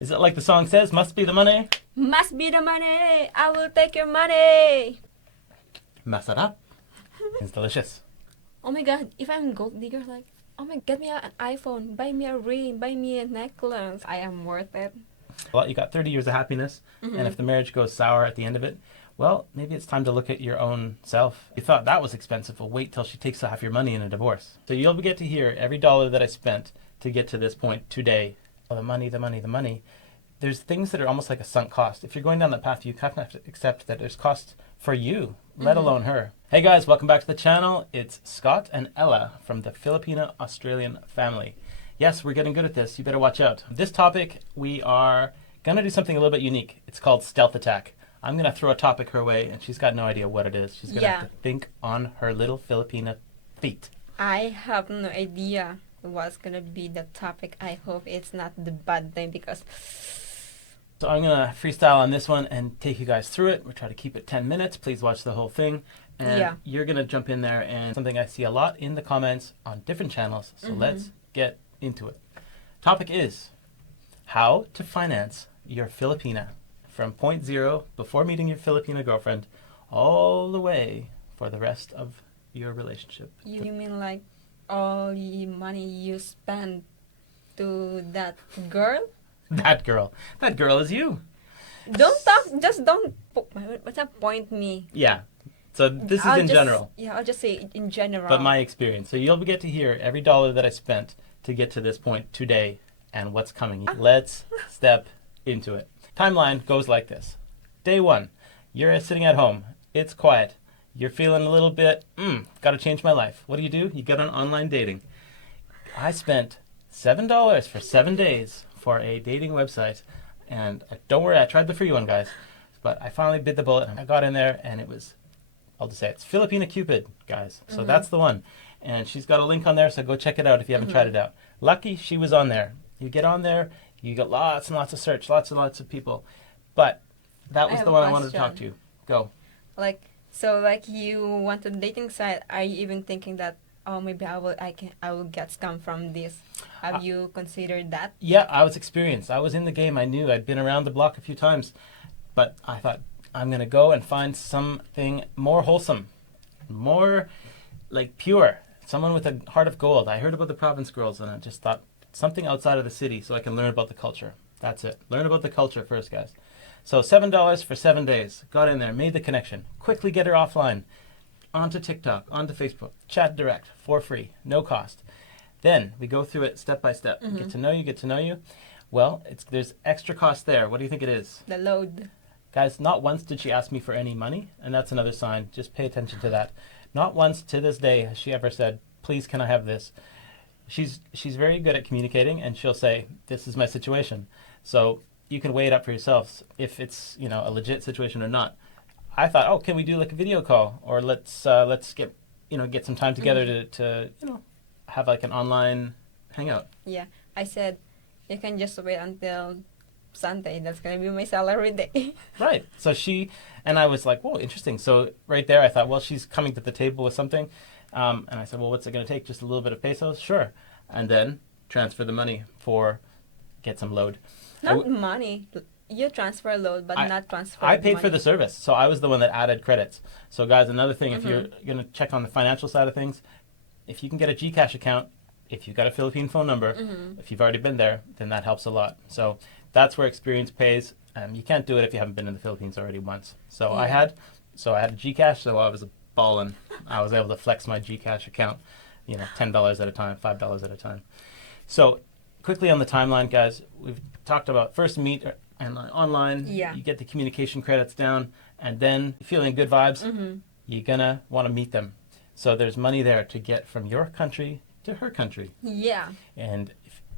Is it like the song says, must be the money? Must be the money. I will take your money. Mess it up. It's delicious. Oh my god, if I'm gold digger, like, oh my, get me an iPhone, buy me a ring, buy me a necklace. I am worth it. Well, you got 30 years of happiness, and if the marriage goes sour at the end of it, well, maybe it's time to look at your own self. You thought that was expensive. Well, wait till she takes half your money in a divorce. So you'll get to hear every dollar that I spent to get to this point today. Oh, the money, the money, the money. There's things that are almost like a sunk cost. If you're going down that path, you have to accept that there's cost for you, let alone her. Hey guys, welcome back to the channel. It's Scott and Ella from the Filipina-Australian family. Yes, we're getting good at this. You better watch out. This topic, we are going to do something a little bit unique. It's called stealth attack. I'm going to throw a topic her way, and she's got no idea what it is. She's going to have to think on her little Filipina feet. I have no idea what's gonna be the topic. I hope it's not the bad thing because... So I'm going to freestyle on this one and take you guys through it. We'll try to keep it 10 minutes. Please watch the whole thing. And you're going to jump in there, and something I see a lot in the comments on different channels. So let's get into it. Topic is how to finance your Filipina from point zero before meeting your Filipina girlfriend all the way for the rest of your relationship. You mean like all the money you spend to that girl? That girl. That girl is you. Don't talk, just don't, what's that, point me. Yeah. So this is in general. Yeah, I'll just say in general. But my experience. So you'll get to hear every dollar that I spent to get to this point today and what's coming. Let's step into it. Timeline goes like this. Day one, you're sitting at home. It's quiet. You're feeling a little bit, got to change my life. What do? You get on online dating. I spent $7 for 7 days for a dating website. And don't worry, I tried the free one, guys. But I finally bit the bullet. I got in there, and it was, I'll just say it's Filipina Cupid, guys. So that's the one. And she's got a link on there, so go check it out if you haven't tried it out. Lucky she was on there. You get on there, you get lots and lots of search, lots and lots of people. But that was the one I wanted to talk to. Go. So you went to the dating site. Are you even thinking that, oh, maybe I will get scammed from this? Have you considered that? Yeah, I was experienced. I was in the game. I knew I'd been around the block a few times. But I thought, I'm going to go and find something more wholesome, more like pure, someone with a heart of gold. I heard about the province girls, and I just thought something outside of the city so I can learn about the culture. That's it. Learn about the culture first, guys. So $7 for 7 days. Got in there, made the connection. Quickly get her offline. Onto TikTok, onto Facebook. Chat direct, for free, no cost. Then we go through it step by step. Get to know you. Well, there's extra cost there. What do you think it is? The load. Guys, not once did she ask me for any money, and that's another sign. Just pay attention to that. Not once to this day has she ever said, please, can I have this? She's very good at communicating, and she'll say, this is my situation. So you can weigh it up for yourselves if it's, a legit situation or not. I thought, oh, can we do like a video call, or let's get get some time together to have like an online hangout. Yeah, I said you can just wait until Sunday. That's gonna be my salary day. Right. So she and I was like, whoa, interesting. So right there, I thought, well, she's coming to the table with something, and I said, well, what's it gonna take? Just a little bit of pesos, sure, and then transfer the money for get some load. Not money. You transfer load, but not transfer I paid money. for the service, so I was the one that added credits. So guys, another thing, if you're going to check on the financial side of things, if you can get a GCash account, if you've got a Philippine phone number, if you've already been there, then that helps a lot. So that's where experience pays. You can't do it if you haven't been in the Philippines already once. So I had a GCash, so I was balling. I was able to flex my GCash account, $10 at a time, $5 at a time. So quickly on the timeline, guys, we've talked about first meet and online, you get the communication credits down, and then feeling good vibes, you're going to want to meet them. So there's money there to get from your country to her country. Yeah.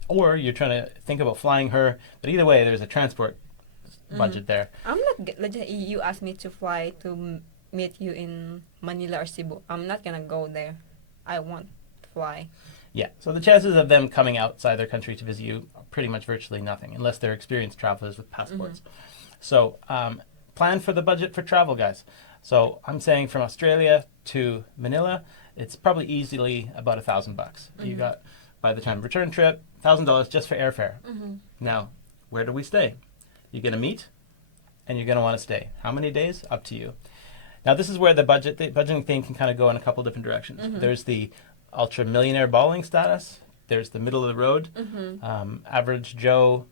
Or you're trying to think about flying her, but either way, there's a transport budget there. I'm not, you asked me to fly to meet you in Manila or Cebu. I'm not going to go there. I won't fly. Yeah, so the chances of them coming outside their country to visit you are pretty much virtually nothing, unless they're experienced travelers with passports. So plan for the budget for travel, guys. So I'm saying from Australia to Manila, it's probably easily about $1,000. You got, by the time return trip, $1,000 just for airfare. Now, where do we stay? You're going to meet, and you're going to want to stay. How many days? Up to you. Now, this is where the budgeting thing can kind of go in a couple different directions. There's the ultra millionaire balling status. There's the middle of the road, average Joe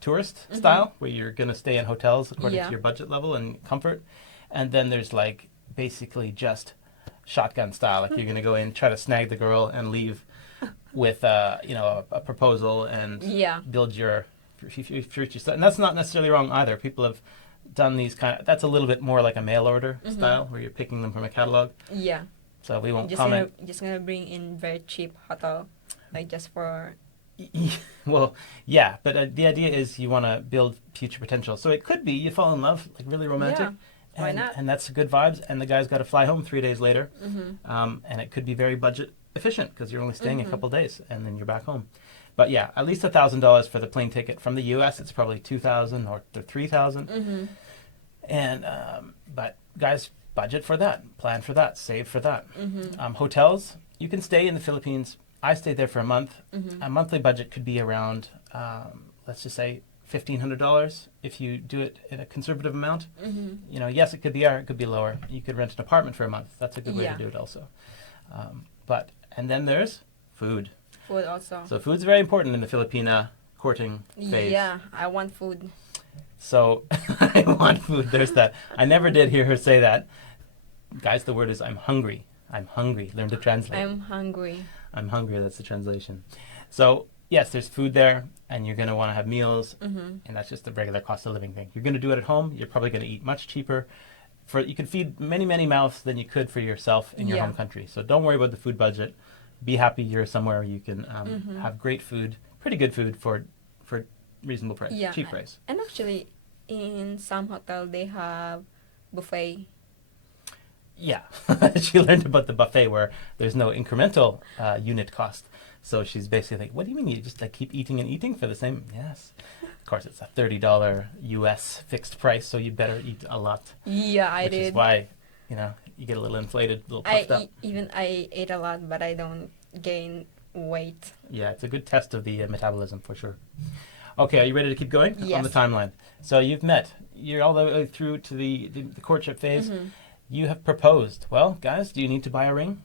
tourist style, where you're going to stay in hotels according to your budget level and comfort. And then there's like basically just shotgun style, like you're going to go in, try to snag the girl, and leave with a proposal and build your future stuff. And that's not necessarily wrong either. People have done these that's a little bit more like a mail order style, where you're picking them from a catalog. Yeah. So we won't comment. Just gonna bring in very cheap hotel, like just for. Well, yeah, but the idea is you want to build future potential. So it could be you fall in love, like really romantic. Yeah, why not? And that's good vibes, and the guy's got to fly home 3 days later. And it could be very budget efficient because you're only staying a couple days and then you're back home. But yeah, at least $1,000 for the plane ticket. From the U.S., it's probably $2,000 or $3,000. And but guys, budget for that, plan for that, save for that. Hotels, you can stay in the Philippines. I stayed there for a month. A monthly budget could be around, let's just say, $1,500 if you do it in a conservative amount. Yes, it could be higher, it could be lower. You could rent an apartment for a month. That's a good way to do it also. And then there's food. Food also. So food's very important in the Filipina courting phase. Yeah, I want food. So I want food. There's that. I never did hear her say that. Guys, the word is I'm hungry. I'm hungry. Learn to translate. I'm hungry. I'm hungry. That's the translation. So yes, there's food there, and you're going to want to have meals, and that's just the regular cost of living thing. You're going to do it at home. You're probably going to eat much cheaper. You can feed many, many mouths than you could for yourself in your home country. So don't worry about the food budget. Be happy you're somewhere where you can have great food, pretty good food for reasonable price, cheap price. And actually, in some hotel they have buffet. Yeah, she learned about the buffet where there's no incremental unit cost. So she's basically like, what do you mean you just like keep eating and eating for the same? Yes. Of course, it's a $30 US fixed price, so you better eat a lot. Yeah, I did. Which is why, you get a little inflated, a little puffed up. I ate a lot, but I don't gain weight. Yeah, it's a good test of the metabolism for sure. Okay, are you ready to keep going on the timeline? So you've met. You're all the way through to the courtship phase. You have proposed. Well, guys, do you need to buy a ring?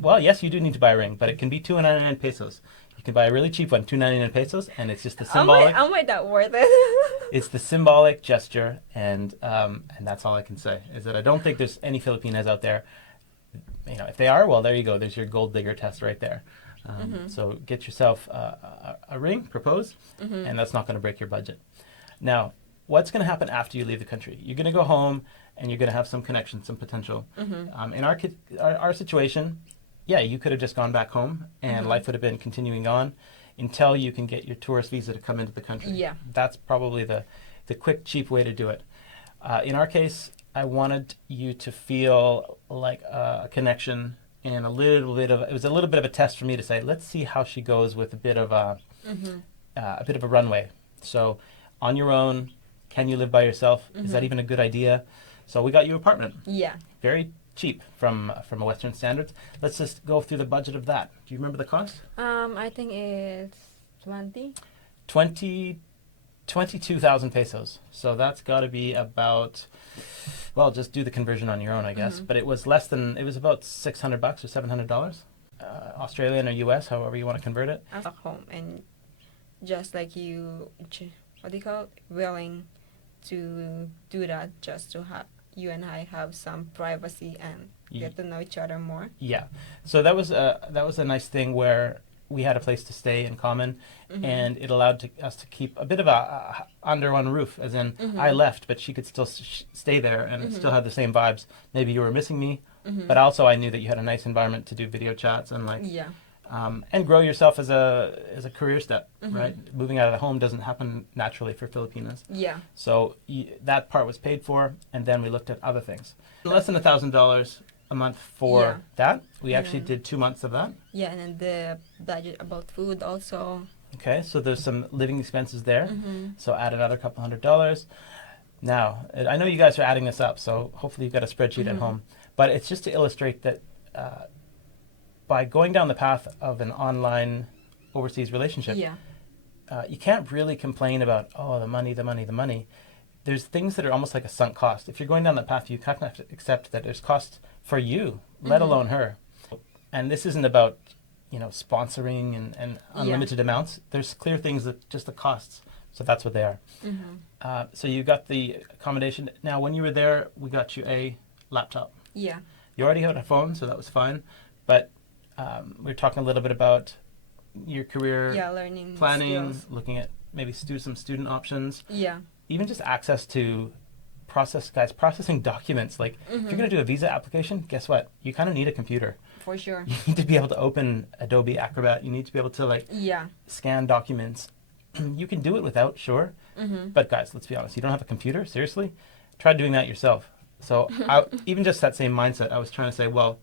Well, yes, you do need to buy a ring, but it can be 299 pesos. You can buy a really cheap one, 299 pesos, and it's just the symbolic. Am I that worth it? It's the symbolic gesture, and that's all I can say, is that I don't think there's any Filipinas out there. If they are, well, there you go. There's your gold digger test right there. So get yourself a ring, propose, and that's not going to break your budget. Now, what's going to happen after you leave the country? You're going to go home, and you're going to have some connection, some potential. In our situation, yeah, you could have just gone back home, and life would have been continuing on until you can get your tourist visa to come into the country. Yeah. That's probably the quick, cheap way to do it. In our case, I wanted you to feel like a connection and it was a little bit of a test for me to say, let's see how she goes with a bit of a runway. So on your own, can you live by yourself? Is that even a good idea? So we got you an apartment. Yeah. Very cheap from a Western standards. Let's just go through the budget of that. Do you remember the cost? I think it's 22,000 pesos. So that's got to be about, well, just do the conversion on your own, I guess. But it was about $600 or $700, Australian or US, however you want to convert it. I'm back home and just like you, what do you call it? Willing to do that just to have you and I have some privacy and get to know each other more. Yeah. So that was a nice thing where we had a place to stay in common, and it allowed us to keep a bit of a under one roof, as in I left, but she could still stay there and still have the same vibes. Maybe you were missing me, but also I knew that you had a nice environment to do video chats and and grow yourself as a career step, right? Moving out of the home doesn't happen naturally for Filipinas. Yeah. So that part was paid for, and then we looked at other things. Less than $1,000 a month for that. We actually did 2 months of that. Yeah, and then the budget about food also. Okay, so there's some living expenses there. So add another couple $100. Now, I know you guys are adding this up, so hopefully you've got a spreadsheet at home. But it's just to illustrate that by going down the path of an online overseas relationship, you can't really complain about, oh, the money, the money, the money. There's things that are almost like a sunk cost. If you're going down that path, you kind of have to accept that there's cost for you, let alone her. And this isn't about, sponsoring and unlimited amounts. There's clear things that just the costs. So that's what they are. So you got the accommodation. Now, when you were there, we got you a laptop. Yeah. You already had a phone, so that was fine. But we were talking a little bit about your career Learning planning, skills. looking at maybe some student options. Yeah. Even just access to processing documents. Like if you're going to do a visa application, guess what? You kind of need a computer. For sure. You need to be able to open Adobe Acrobat. You need to be able to scan documents. You can do it without, sure. But guys, let's be honest. You don't have a computer? Seriously? Try doing that yourself. So even just that same mindset, I was trying to say, well,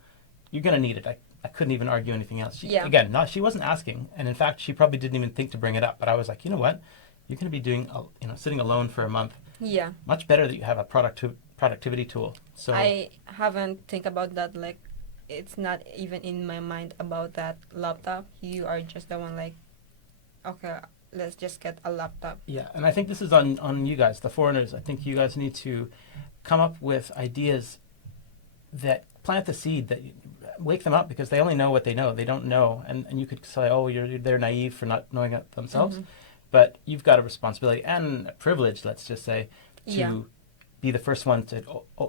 you're going to need it. I couldn't even argue anything else. Again, she wasn't asking. And in fact, she probably didn't even think to bring it up. But I was like, you know what? You're going to be doing, sitting alone for a month. Yeah. Much better that you have a productivity tool. So I haven't think about that. Like, it's not even in my mind about that laptop. You are just the one like, okay, let's just get a laptop. Yeah, and I think this is on you guys, the foreigners. I think you guys need to come up with ideas that plant the seed, that wake them up, because they only know what they know. They don't know. And you could say, oh, they're naive for not knowing it themselves. But you've got a responsibility and a privilege, let's just say, to be the first one to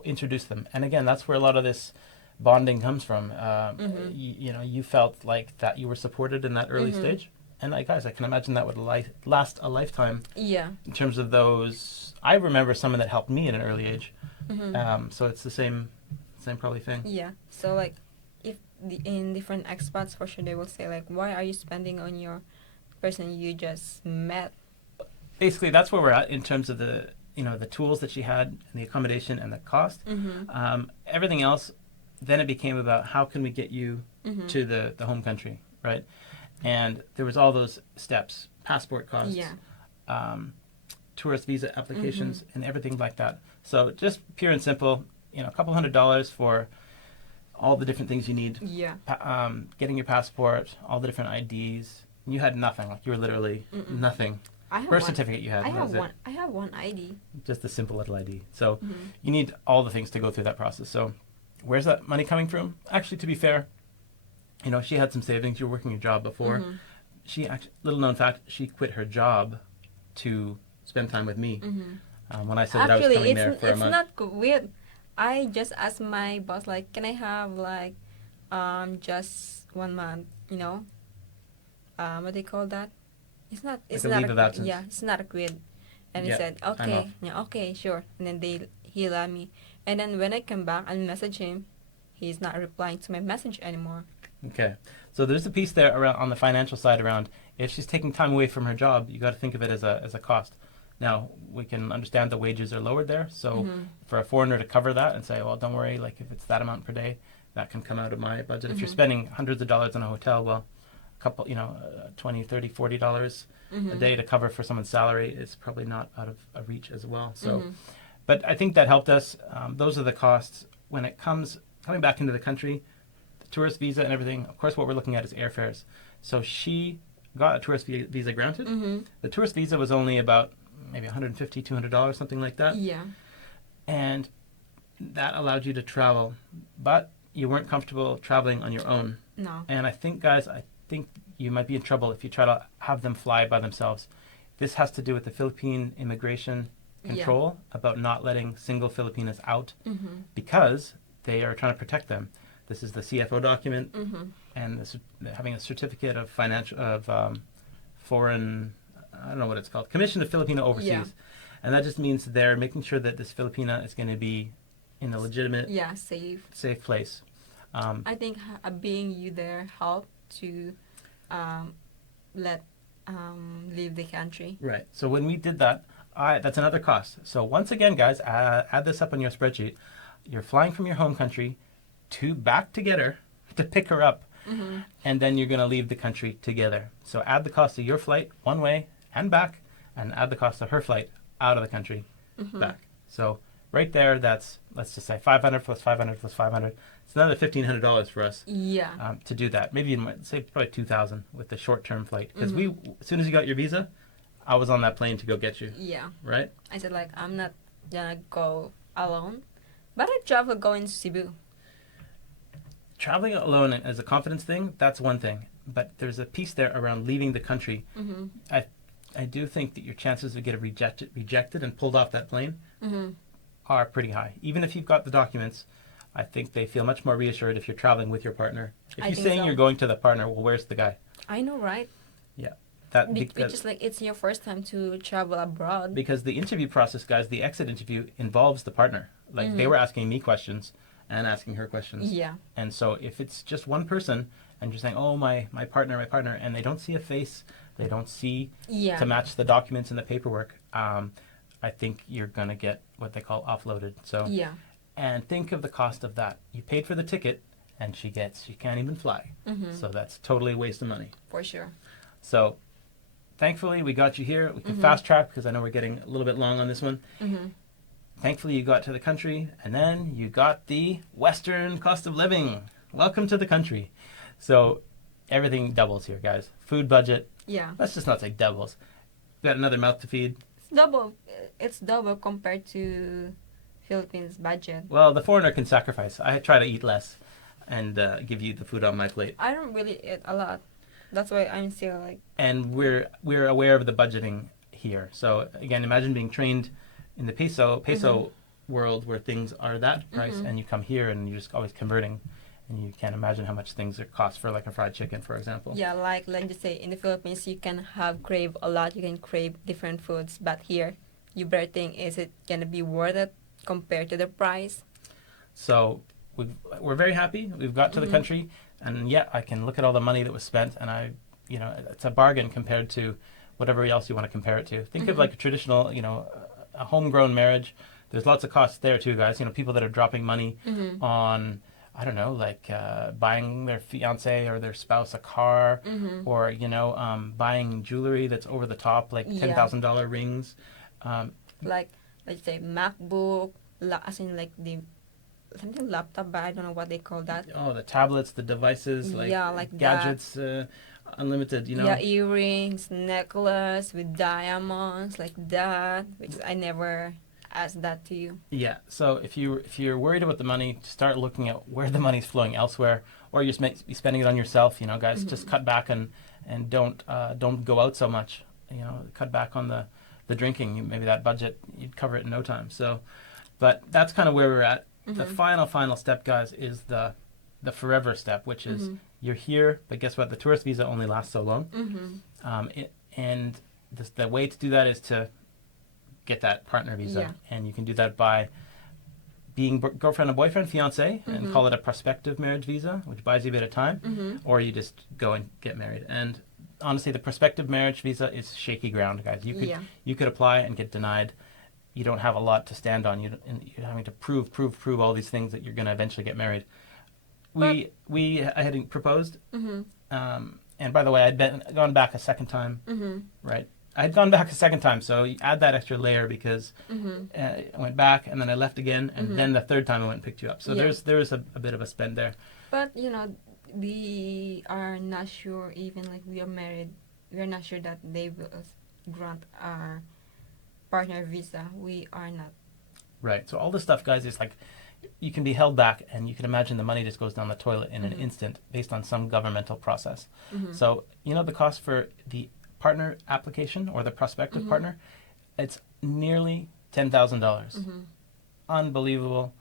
introduce them. And again, that's where a lot of this bonding comes from. You felt like that you were supported in that early stage. And guys, I can imagine that would last a lifetime. Yeah. In terms of those, I remember someone that helped me at an early age. So it's the same probably thing. Yeah. So like, if in different expats, for sure they will say like, why are you spending on your person you just met? Basically, that's where we're at in terms of the tools that she had and the accommodation and the cost. Everything else, then it became about how can we get you to the home country, right? And there was all those steps, passport costs, tourist visa applications, and everything like that. So just pure and simple, a couple $100 for all the different things you need. Yeah. Getting your passport, all the different IDs. You had nothing. Like you were literally nothing. Birth certificate you had. I have one ID. Just a simple little ID. So you need all the things to go through that process. So where's that money coming from? Actually, to be fair, she had some savings. You were working your job before. She actually, little known fact, she quit her job to spend time with me. When I said that I was coming there for a month. It's not weird. I just asked my boss, like, can I have like just 1 month, what do you call that? It's not a leave of absence. Yeah, it's not a quid. And he said, okay, okay, sure. And then he allowed me. And then when I come back and message him, he's not replying to my message anymore. Okay, so there's a piece there around on the financial side around if she's taking time away from her job, you got to think of it as a cost. Now we can understand the wages are lowered there, so for a foreigner to cover that and say, well, don't worry, like if it's that amount per day, that can come out of my budget. If you're spending hundreds of dollars on a hotel, well, a couple, $20, $30, $40 a day to cover for someone's salary is probably not out of reach as well. So, but I think that helped us. Those are the costs when it comes coming back into the country. Tourist visa and everything, of course what we're looking at is airfares. So she got a tourist visa granted. The tourist visa was only about maybe $150, $200, something like that. Yeah. And that allowed you to travel, but you weren't comfortable traveling on your own. No. And I think, guys, you might be in trouble if you try to have them fly by themselves. This has to do with the Philippine immigration control about not letting single Filipinas out because they are trying to protect them. This is the CFO document, and having a certificate of foreign, I don't know what it's called, Commission of Filipino Overseas. And that just means they're making sure that this Filipina is going to be in a legitimate, safe place. I think being you there helped to leave the country. Right. So when we did that, that's another cost. So once again, guys, add this up on your spreadsheet. You're flying from your home country back to get her, to pick her up, and then you're going to leave the country together. So add the cost of your flight one way and back, and add the cost of her flight out of the country back. So right there, that's, let's just say 500 plus 500 plus 500. It's another $1,500 for us to do that. Maybe say probably $2,000 with the short-term flight. Because as soon as you got your visa, I was on that plane to go get you, Yeah. right? I said like I'm not gonna go alone, but I travel going to Cebu. Traveling alone as a confidence thing, that's one thing. But there's a piece there around leaving the country. Mm-hmm. I do think that your chances of getting rejected and pulled off that plane Mm-hmm. are pretty high. Even if you've got the documents, I think they feel much more reassured if you're traveling with your partner. If I you're think saying so. you're going to the partner, well, where's the guy? I know, right? Because Just like it's your first time to travel abroad. because the interview process, guys, the exit interview involves the partner. Like they were asking me questions and asking her questions. Yeah. And so if it's just one person and you're saying, oh, my partner, and they don't see a face, they don't see Yeah. to match the documents and the paperwork, I think you're going to get what they call offloaded. So, Yeah. and think of the cost of that. You paid for the ticket and she can't even fly. Mm-hmm. So that's totally a waste of money. For sure. So thankfully we got you here. We can fast track because I know we're getting a little bit long on this one. Mm-hmm. Thankfully you got to the country and then you got the Western cost of living. Welcome to the country. So everything doubles here, guys. Food budget. Yeah. Let's just not say doubles. We got another mouth to feed. It's double compared to Philippines budget. Well, the foreigner can sacrifice. I try to eat less and give you the food on my plate. I don't really eat a lot. That's why I'm still like. And we're aware of the budgeting here. So again, imagine being trained in the peso world where things are that price, and you come here and you're just always converting, and you can't imagine how much things are cost for like a fried chicken, for example. Yeah, like let's just say in the Philippines you can crave a lot. You can crave different foods, but here you better think, is it gonna be worth it compared to the price? So we're very happy. We've got to the country, and yeah, I can look at all the money that was spent, and it's a bargain compared to whatever else you want to compare it to. Think of like a traditional, a homegrown marriage. There's lots of costs there too, guys. People that are dropping money on, I don't know, like buying their fiance or their spouse a car, or buying jewelry that's over the top, like $10,000 rings. Like let's say MacBook, as in like the something laptop, but I don't know what they call that. Oh, the tablets, the devices, like gadgets, unlimited, Yeah, earrings, necklace with diamonds, like that. Which I never asked that to you. Yeah. So if you're worried about the money, start looking at where the money's flowing elsewhere, or you just be spending it on yourself. Guys, just cut back and don't go out so much. Cut back on the drinking. Maybe that budget you'd cover it in no time. So, but that's kind of where we're at. The final step, guys, is the forever step, which is you're here, but guess what? The tourist visa only lasts so long. And the way to do that is to get that partner visa, and you can do that by being girlfriend and boyfriend, fiance, and call it a prospective marriage visa, which buys you a bit of time, or you just go and get married. And honestly, the prospective marriage visa is shaky ground, guys. You could apply and get denied. You don't have a lot to stand on. You're having to prove all these things that you're going to eventually get married. I had proposed, and by the way, I'd gone back a second time, right? I had gone back a second time, so you add that extra layer because I went back and then I left again, and then the third time I went and picked you up. So there is a bit of a spend there. But we are not sure, even like we are married, we are not sure that they will grant our partner visa. We are not. Right. So all this stuff, guys, is like you can be held back, and you can imagine the money just goes down the toilet in an instant based on some governmental process. So the cost for the partner application or the prospective partner, it's nearly $10,000. Unbelievable,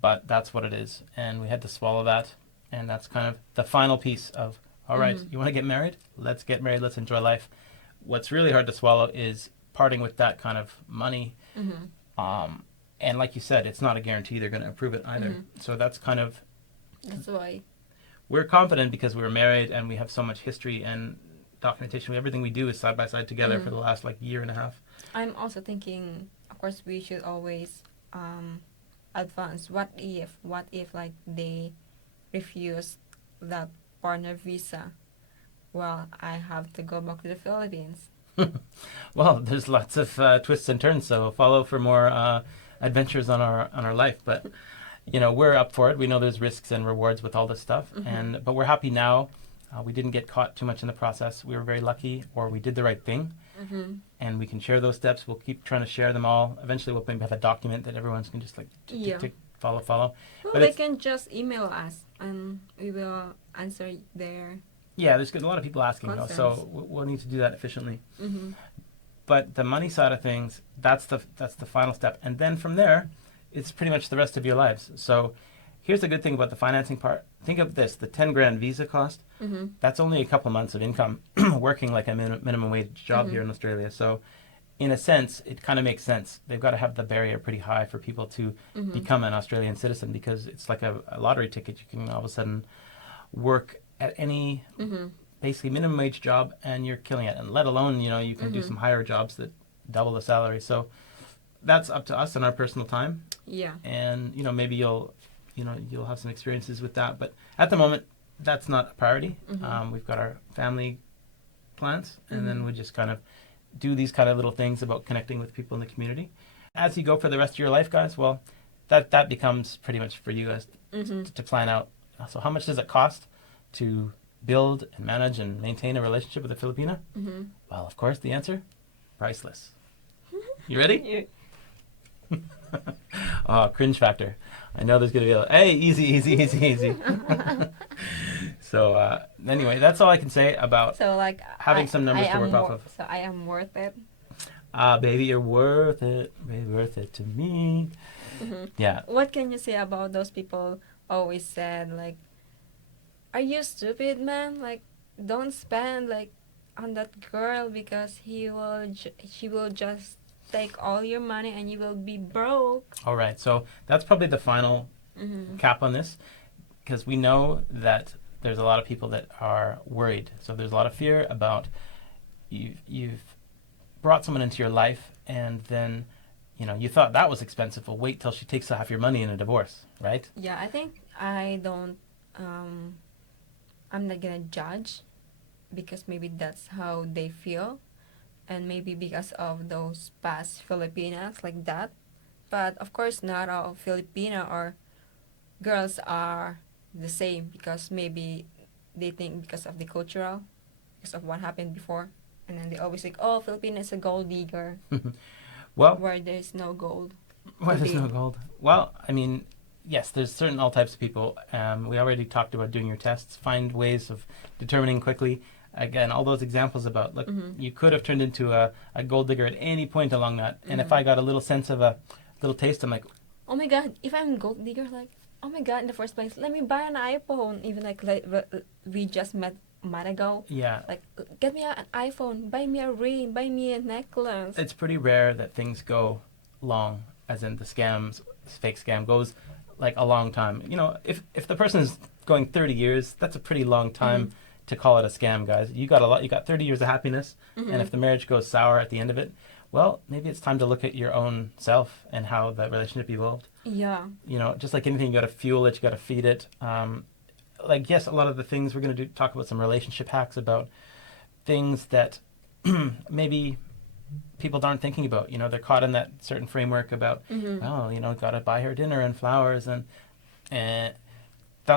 but that's what it is, and we had to swallow that, and that's kind of the final piece of all right. You want to get married? Let's get married. Let's enjoy life. What's really hard to swallow is parting with that kind of money. And like you said, it's not a guarantee they're going to approve it either. So that's why we're confident because we were married and we have so much history and documentation. Everything we do is side by side together for the last year and a half. I'm also thinking, of course, we should always advance. What if like they refuse that partner visa? Well, I have to go back to the Philippines. Well, there's lots of twists and turns, so follow for more adventures on our life. But we're up for it. We know there's risks and rewards with all this stuff, but we're happy now. We didn't get caught too much in the process. We were very lucky, or we did the right thing. and we can share those steps. We'll keep trying to share them all. Eventually, we'll maybe have a document that everyone can just like tick, follow. Well, But they can just email us and we will answer their yeah, there's a lot of people asking, though, so concerns. we'll need to do that efficiently. Mm-hmm. But the money side of things, that's the final step, and then from there, it's pretty much the rest of your lives. So here's the good thing about the financing part. Think of this: the 10 grand visa cost. Mm-hmm. That's only a couple of months of income working like a minimum wage job here in Australia. So in a sense, it kind of makes sense. They've got to have the barrier pretty high for people to become an Australian citizen, because it's like a lottery ticket. You can all of a sudden work at any basically minimum wage job and you're killing it. And let alone, you can do some higher jobs that double the salary. So that's up to us and our personal time. Yeah. And, maybe you'll have some experiences with that. But at the moment, that's not a priority. We've got our family plans, and then we just kind of do these kind of little things about connecting with people in the community. As you go for the rest of your life, guys, well, that becomes pretty much for you as to plan out. So how much does it cost to build and manage and maintain a relationship with a Filipina? Well, of course, the answer, priceless. You ready? Yeah. Oh, cringe factor. I know there's going to be hey, easy. So anyway, that's all I can say about So like having some numbers to work off of. So I am worth it. Baby, you're worth it. Baby, worth it to me. Yeah. What can you say about those people always said like, are you stupid, man? Like, don't spend like on that girl because she will just take all your money and you will be broke. All right. So that's probably the final cap on this, because we know that there's a lot of people that are worried. So there's a lot of fear about you've brought someone into your life, and then you thought that was expensive. Well, wait till she takes half your money in a divorce, right? Yeah, I think I'm not gonna judge, because maybe that's how they feel, and maybe because of those past Filipinas like that. But of course, not all Filipina or girls are the same, because maybe they think because of the cultural, because of what happened before, and then they always think, oh, Filipina is a gold digger, Well, where there's no gold. where there's Today. no gold. Well, I mean, yes, there's certain all types of people. We already talked about doing your tests, find ways of determining quickly. Again, all those examples about, look, you could have turned into a gold digger at any point along that. And if I got a little sense of a little taste, I'm like, Oh my god, if I'm gold digger, like, oh my god, in the first place, let me buy an iPhone. Even like we just met a month ago. yeah. Like, get me an iPhone, buy me a ring, buy me a necklace. It's pretty rare that things go long, as in the fake scam goes like a long time. If the person is going 30 years, that's a pretty long time to call it a scam, guys. You got 30 years of happiness, and if the marriage goes sour at the end of it, well, maybe it's time to look at your own self and how that relationship evolved. Yeah. Just like anything, you got to fuel it, you got to feed it. Yes, a lot of the things we're going to talk about some relationship hacks, about things that maybe people aren't thinking about. They're caught in that certain framework about, got to buy her dinner and flowers and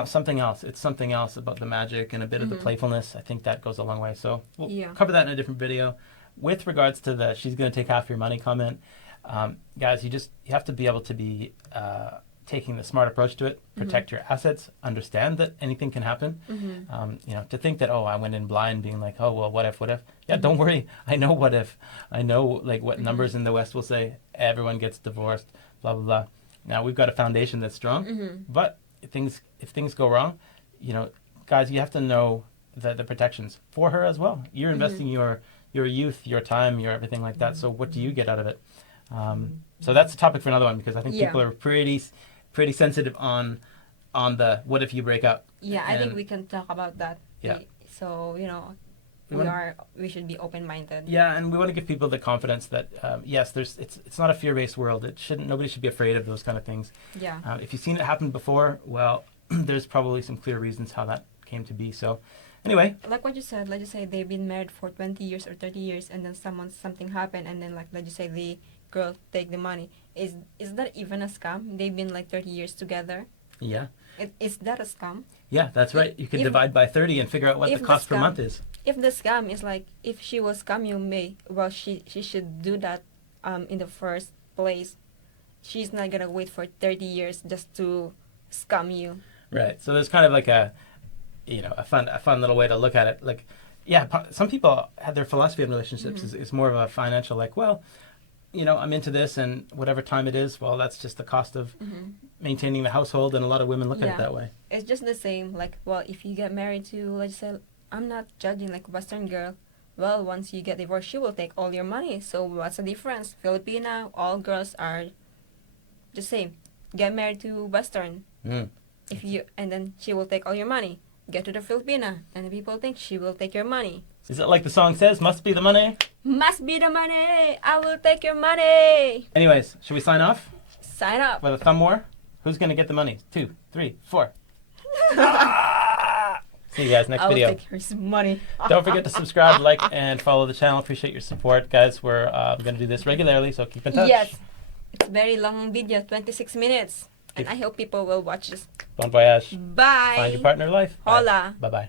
something else. It's something else about the magic and a bit of the playfulness. I think that goes a long way. So we'll cover that in a different video. With regards to the she's going to take half your money comment, guys, you have to be able to be taking the smart approach to it, protect your assets, understand that anything can happen. To think that, I went in blind being like, oh, well, what if? Yeah, don't worry. I know what if. I know like what numbers in the West will say everyone gets divorced, blah, blah, blah. Now we've got a foundation that's strong, but if things go wrong, guys, you have to know the protections for her as well. You're investing your youth, your time, your everything like that. So what do you get out of it? So that's a topic for another one, because I think people are pretty sensitive on the what if you break up. Yeah, I think we can talk about that. Yeah. So we should be open-minded. Yeah, and we want to give people the confidence that yes, it's not a fear-based world. Nobody should be afraid of those kind of things. Yeah. If you've seen it happen before, well, there's probably some clear reasons how that came to be. So anyway, like what you said, let's just say they've been married for 20 years or 30 years, and then something happened, and then let's just say the girl take the money. Is that even a scam? They've been like 30 years together. Yeah. Is that a scam? Yeah, that's right. You can If- divide by 30 and figure out what the if the cost per scam- month is. If the scam is like, if she will scam you, she should do that in the first place. She's not gonna wait for 30 years just to scam you. Right. So there's kind of like a fun little way to look at it. Like, yeah, some people have their philosophy on relationships is more of a financial, like, well, I'm into this, and whatever time it is, well, that's just the cost of maintaining the household, and a lot of women look at it that way. It's just the same. Like, well, if you get married to, let's say, I'm not judging like Western girl. Well, once you get divorced, she will take all your money. So what's the difference? Filipina, all girls are the same. Get married to Western. And then she will take all your money. Get to the Filipina, and the people think she will take your money. Is it like the song says, must be the money? Must be the money. I will take your money. Anyways, should we sign off Sign up. with a thumb war? Who's going to get the money? 2, 3, 4. See you guys next I will video. take her money. Don't forget to subscribe, like, and follow the channel. Appreciate your support, guys. We're going to do this regularly, so keep in touch. Yes. It's a very long video, 26 minutes. And I hope people will watch this. Bon voyage. Bye. Find your partner life. Hola. Bye-bye.